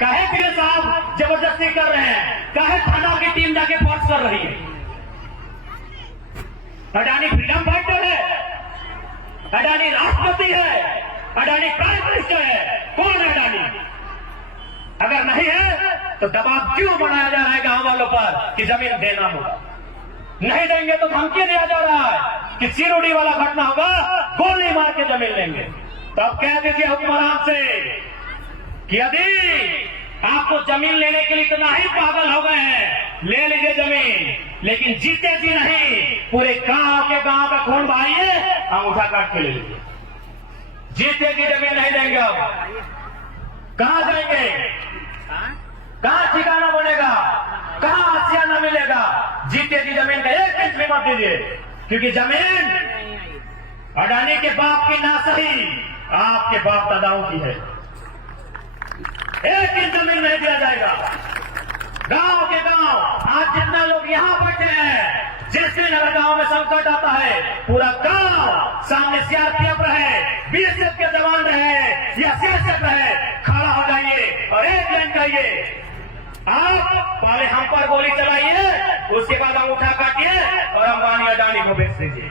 काहे पीएस साहब जबरदस्ती कर रहे हैं, काहे थाना की टीम जाके फोर्स कर रही है? अडानी फ्रीडम फाइटर है, अडानी राष्ट्रपति है, अडानी प्राइम मिनिस्टर है। कौन है अडानी? अगर नहीं है तो दबाव क्यों बनाया जा रहा है गांव वालों पर कि जमीन देना होगा? नहीं देंगे तो धमकी दिया जा रहा है कि चिरोड़ी वाला घटना होगा, गोली मार के जमीन लेंगे। तो अब कह दीजिए हुक्मरान से कि यदि आपको जमीन लेने के लिए इतना ही पागल हो गए हैं, ले लीजिए जमीन, लेकिन जीते जी नहीं, पूरे गांव का खून बहाइए, अंगूठा काट के ले लीजिए। जीते जी जमीन नहीं देंगे। अब कहां जाएंगे? कहां ठिकाना बनेगा? कहां आसियाना मिलेगा? जीते जी जमीन का एक इंच भी मत दीजिए, क्योंकि जमीन अडानी के बाप की ना सही, आपके बाप दादाओं की है। एक इंच जमीन नहीं दिया जाएगा। गांव के गांव आज जितना लोग यहां बैठे हैं, जिस दिन अगर गांव में संकट आता है, पूरा गांव सामने सीआरपीएफ रहे, बीएसएफ के जवान रहे या सीएसएफ रहे, खड़ा हो जाइए और एक लाइन कहिए, आप पहले हम पर गोली चलाइए, उसके बाद अंगूठा काटिए और अंबानी अडानी को बेच दीजिए।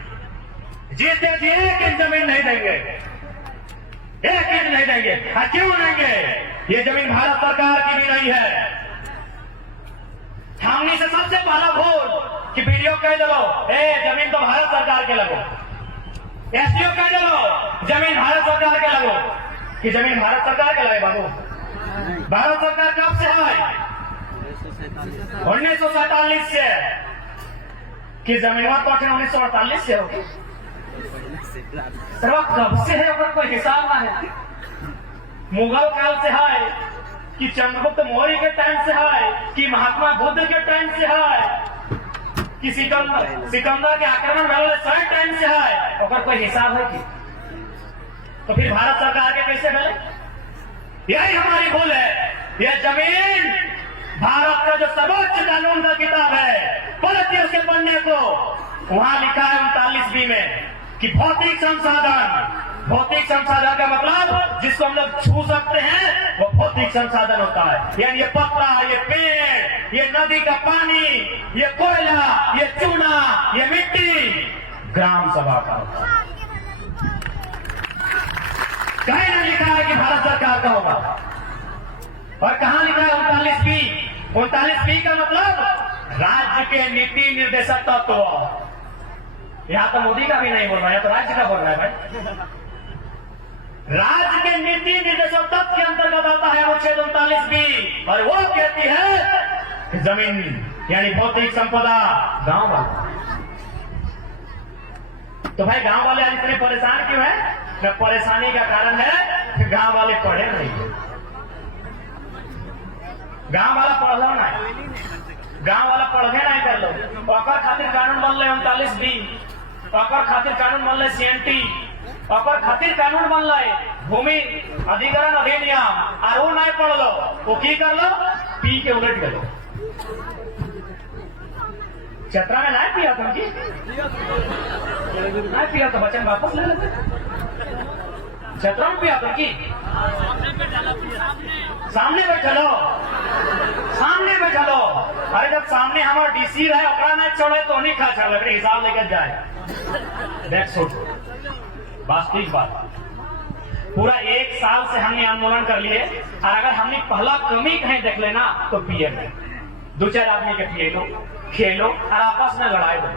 जीते जी एक इंच जमीन नहीं देंगे, एक इंच नहीं देंगे। क्यों देंगे? ये जमीन भारत सरकार की भी नहीं है। हमने से सबसे पहला भूल कि वीडियो कह दो, जमीन तो भारत सरकार के लगो, एसडीओ कह दो जमीन भारत सरकार के लगो, कि जमीन भारत सरकार के लगे। बाबू, भारत सरकार कब से है? 1947 से। कि जमीन तो 1948 से होगी। कब से है? अगर कोई हिसाब ना है। मुगल काल से है कि चंद्रगुप्त मौर्य के टाइम से है कि महात्मा बुद्ध के टाइम से है कि सिकंदर के आक्रमण वाले सारे टाइम से है? अगर कोई हिसाब है कि तो फिर भारत सरकार के कैसे मिले? यही हमारी भूल है। यह जमीन भारत का जो सर्वोच्च कानून का किताब है, पढ़िए उसके पन्ने को, वहां लिखा है 39B में कि भौतिक संसाधन का मतलब जिसको हम लोग छू सकते हैं वो भौतिक संसाधन होता है। यानी ये पत्ता, ये पेड़, ये नदी का पानी, ये कोयला, ये चूना, ये मिट्टी ग्राम सभा का होता है। कहीं नहीं लिखा है कि भारत सरकार का होगा। और कहां लिखा है 39B? 39B का मतलब राज्य के नीति निर्देशक तत्व। यहां तो मोदी का भी नहीं बोल रहा है, तो राज्य का बोल रहा है भाई। राज्य के नीति निर्देशक तत्व के अंतर्गत आता है अनुच्छेद 39B, और वो कहती है कि जमीन यानी भौतिक संपदा गांव वाला। तो भाई गांव वाले आज इतने परेशान क्यों है? तो परेशानी का कारण है कि गांव वाले पढ़े नहीं। गांव वाला पढ़ो ना, गांव वाला पढ़े नहीं कर लो। अकर खातिर कानून बन रहे 39B, अकर खातिर कानून बन रहे CNT, अकर खातिर कानून बन रहे भूमि अधिग्रहण अधिनियम, और वो नहीं पढ़ लो, वो की कर लो, पी के उलट कर लो। चतरा में नहीं पिया तुम जी? नहीं पिया तो बचन वापस ले लेते। चतरा में पिया तुम की? सामने बैठा लो, सामने बैठा लो। अरे जब सामने हमारा DC रहे, अपना नहीं छोड़े तो नहीं खा चल लकड़ी हिसाब लेकर जाए। वास्तविक बात, पूरा 1 साल से हमने आंदोलन कर लिए, और अगर हमने पहला कमी कहीं देख लेना तो पिए में 2-4 आदमी के पिए लो, खेलो और आपस में लड़ाई दो,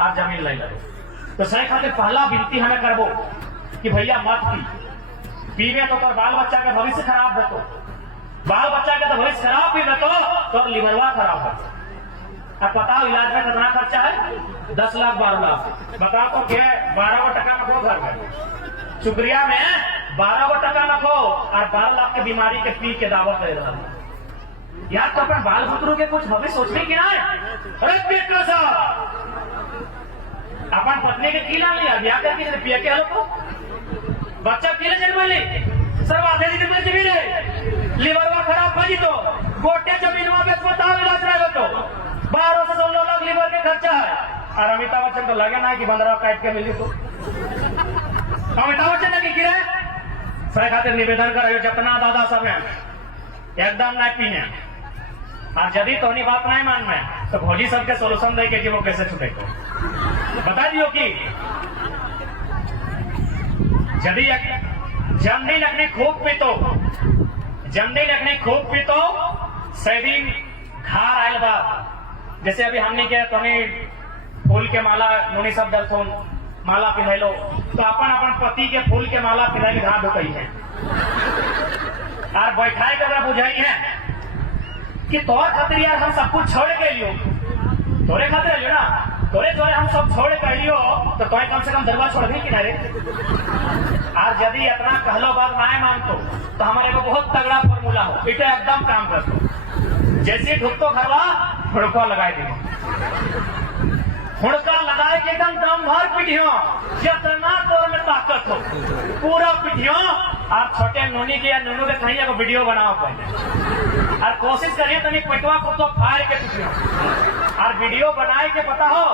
आप जमीन ले लो। तो सही खातिर पहला विनती हमें करबो कि भैया मत पीवे तो बाल बच्चा का भविष्य खराब है, तो बाल बच्चा का तो भविष्य खराब भी है, तो लिवरवा खराब है। अब बताओ इलाज में कितना खर्चा है? 10 लाख 12 लाख। बताओ तो क्या 12 टका न खो घर में, शुक्रिया में 12 टका न खो, और 12 लाख की बीमारी के पी के दावा कर रहा है। यार तो अपन बाल बुतरू के कुछ भविष्य सोचने की ना है। अरे पेट अपन पत्नी के किला लिया, ब्याह करके पिया के हलो को बच्चा किले जन्म ली, सर आधे दिन में जमीन है, लिवरवा खराब भजी तो गोटे जमीन में अस्पताल इलाज रहे तो 12 से 16 लाख लीवर के खर्चा है। और अमिताभ बच्चन तो लगे ना कि 15 काट के मिली, तो अमिताभ बच्चन ने की गिरे सही खातिर निवेदन कर जितना दादा सब है एकदम नहीं पीने और यदि तो बात नहीं मान में तो भौजी सबके सोल्यूशन दे के कि वो कैसे छूटे को बता दियो कि यदि जमदी लगने खूब पीतो सेविंग खार आयल बा जैसे अभी हमने के तो फूल के माला नोनी सब दल माला पिन्हलो तो अपन पति के फूल के माला पिन्हल घाट ढुकई है और बैठाए के बुझाई है कि तोर खातिर यार हम सब कुछ छोड़ के लियो तोरे खातिर लियो ना तोरे हम सब छोड़ के लियो तो तोय कम से कम दरबार छोड़ दी किनारे और यदि इतना कहलो बात ना मानतो तो हमारे को बहुत तगड़ा फॉर्मूला हो इतना एकदम काम करतो जैसे ढुकतो घरवा हुड़का लगाए दी हुड़का लगाए के एकदम दम भर पिटियो जितना तोर में ताकत हो पूरा पिटियो और छोटे नोनी के या नोनू के कहीं एगो वीडियो बनाओ पहले और कोशिश करिए तनी पेटवा को तो फाड़ के पिटियो और वीडियो बनाए के पता हो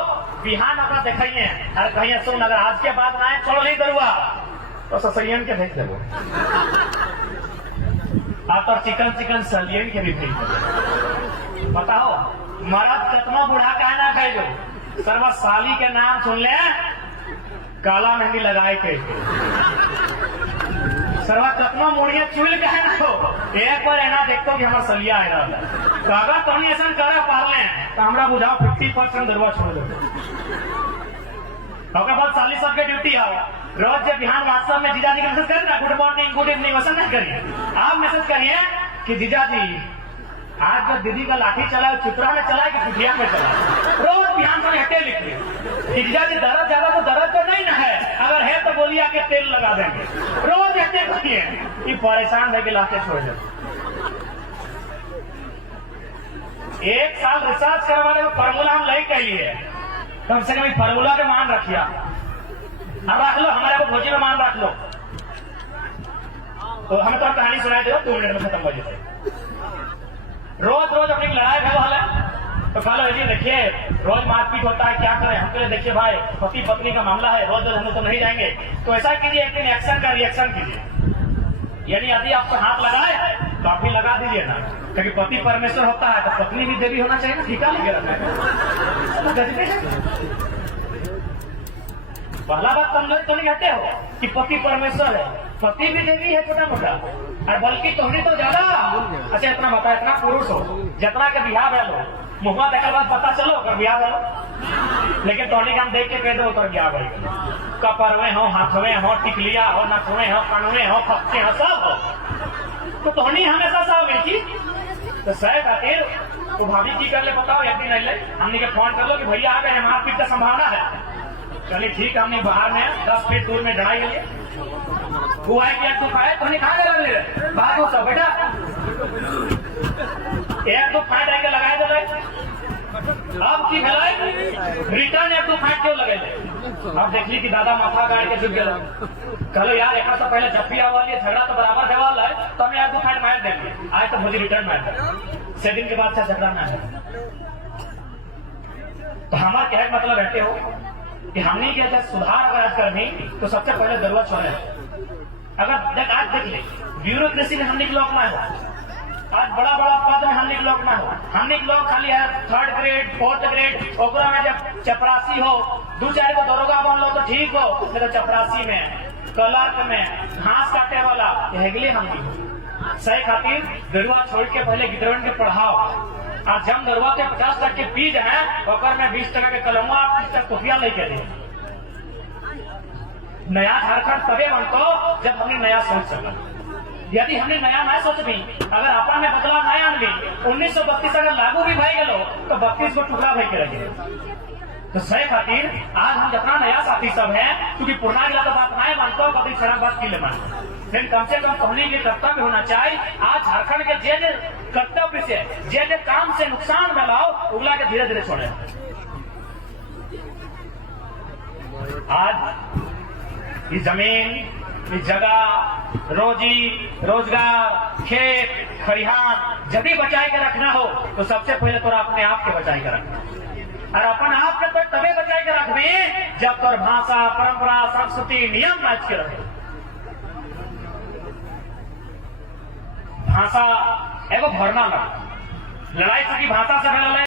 बिहान अपना दिखाइए और कहीं सुन अगर आज के बाद ना छोड़ नहीं करूँगा तो ससैयन के भेज देवो आप और चिकन सलियन के भी भेज देवो बताओ मरद कितना बूढ़ा कहना खाए जो सर्वा साली के नाम सुन ले काला मेहंदी लगाए के सर्वा कितना मोड़िया चुल के है ना हो एक बार है ना देखते कि हमारा सलिया है तो अगर तुम ऐसा करे पाले तो हमारा बुझाओ 50% दरवा छोड़ दो बाद 40 सबके ड्यूटी आओ रोज जब बिहान वास्तव में जीजा जी का मैसेज करें ना गुड मॉर्निंग गुड इवनिंग वैसा नहीं करिए आप मैसेज करिए कि जीजा जी आज जब दीदी का लाठी चला चित्रा में चला कि कुटिया में चला रोज बिहान से हटे लिखिए कि जीजा जी दर्द ज्यादा तो दर्द तो नहीं ना है अगर है तो बोलिए आके तेल लगा देंगे रोज हटे लिखिए कि परेशान है कि लाठी छोड़ दे 1 साल रिसर्च करवाने में फार्मूला हम नहीं कहिए कम से कम फार्मूला के मान रखिए अब रख लो हमारे को भोजी में मान रख लो तो हमें तो कहानी सुनाई दो 2 मिनट में खत्म हो जाए रोज अपनी लड़ाई है वाला तो कहा जी देखिए रोज मारपीट होता है क्या करें हम देखिए भाई पति पत्नी का मामला है रोज हम तो नहीं जाएंगे तो ऐसा कीजिए एक दिन एक्शन का रिएक्शन कीजिए यानी यदि आपको हाथ लगाए तो आप भी लगा दीजिए ना क्योंकि पति परमेश्वर होता है तो पत्नी भी देवी होना चाहिए ना ठीका लगे रखना पहला बात तुम लोग तो नहीं कहते हो कि पति परमेश्वर है पति भी देवी है छोटा मोटा और बल्कि तुम्हें तो ज्यादा अच्छा इतना बता इतना पुरुष हो जितना के बिहार है लो मुहमा देखने बाद पता चलो अगर बिहार है लेकिन तोहनी हम देख के कह दो तो बिहार है कपरवे हो हाथवे हो टिकलिया हो नथवे हो कनवे हो फक्के हो सब हो तो तोहनी हमेशा सब बेची तो सह खातिर वो भाभी की कर ले बताओ एक दिन ले हमने के फोन कर लो कि भैया आ गए मारपीट का संभावना है चलिए ठीक है हमने बाहर में 10 फीट दूर में लड़ाई लिए हुआ है कि 1 2 फाइट तो नहीं खा ले बात हो सब बेटा 1 2 फाइट आके लगाए दे रहे अब की भलाई रिटर्न 1 2 फाइट क्यों लगे अब देखिए कि दादा माथा गाड़ के झुक गया कलो यार एक तो पहले जब भी आवा झगड़ा तो बराबर जवाब है तो हमें 1 2 फाइट मार देंगे आज तो मुझे रिटर्न मार दे 6 दिन के बाद से झगड़ा ना है तो हमारा क्या मतलब रहते हो कि हमने क्या सुधार अगर आज करनी तो सबसे पहले जरूरत छोड़े अगर आज देख ले ब्यूरोक्रेसी में हमने लोग ना हो आज बड़ा पद में हमने लोग ना हो हमने लोग खाली है 3rd ग्रेड 4th ग्रेड ओकरा में जब चपरासी हो 2-4 को दरोगा बन लो तो ठीक हो नहीं तो चपरासी में क्लर्क में घास काटे वाला हेगले हम सही खातिर दरुआ छोड़ के पहले गिदरवन के पढ़ाओ और जब दरुआ के 50% के बीज है ओकर में 20% के कलमा 30% कुफिया लेके दे नया झारखंड तबे बनतो जब हमने नया सोच सका यदि हमने नया ना सोच भी अगर अपन में बदलाव नया आन भी 1932 अगर लागू भी भाई गलो तो 32 को टुकड़ा भाई के रहे तो सही खातिर आज हम जितना नया साथी सब है क्योंकि पुराना जिला तो बात नहीं मानते कभी खराब बात की ले मानते लेकिन कम से कम कहने के कर्तव्य होना चाहिए आज झारखंड के जे कर्तव्य से जे काम से नुकसान मिलाओ उगला के धीरे धीरे छोड़े आज ये जमीन ये जगह रोजी रोजगार खेत खरिहान जब भी बचाए के रखना हो तो सबसे पहले तो अपने आप के बचाए के रखना और अपन आप के तो तबे बचाए के रखने जब तोर भाषा परंपरा संस्कृति नियम मैच के रखे भाषा एगो भरना लगा लड़ाई की भाषा से भरल है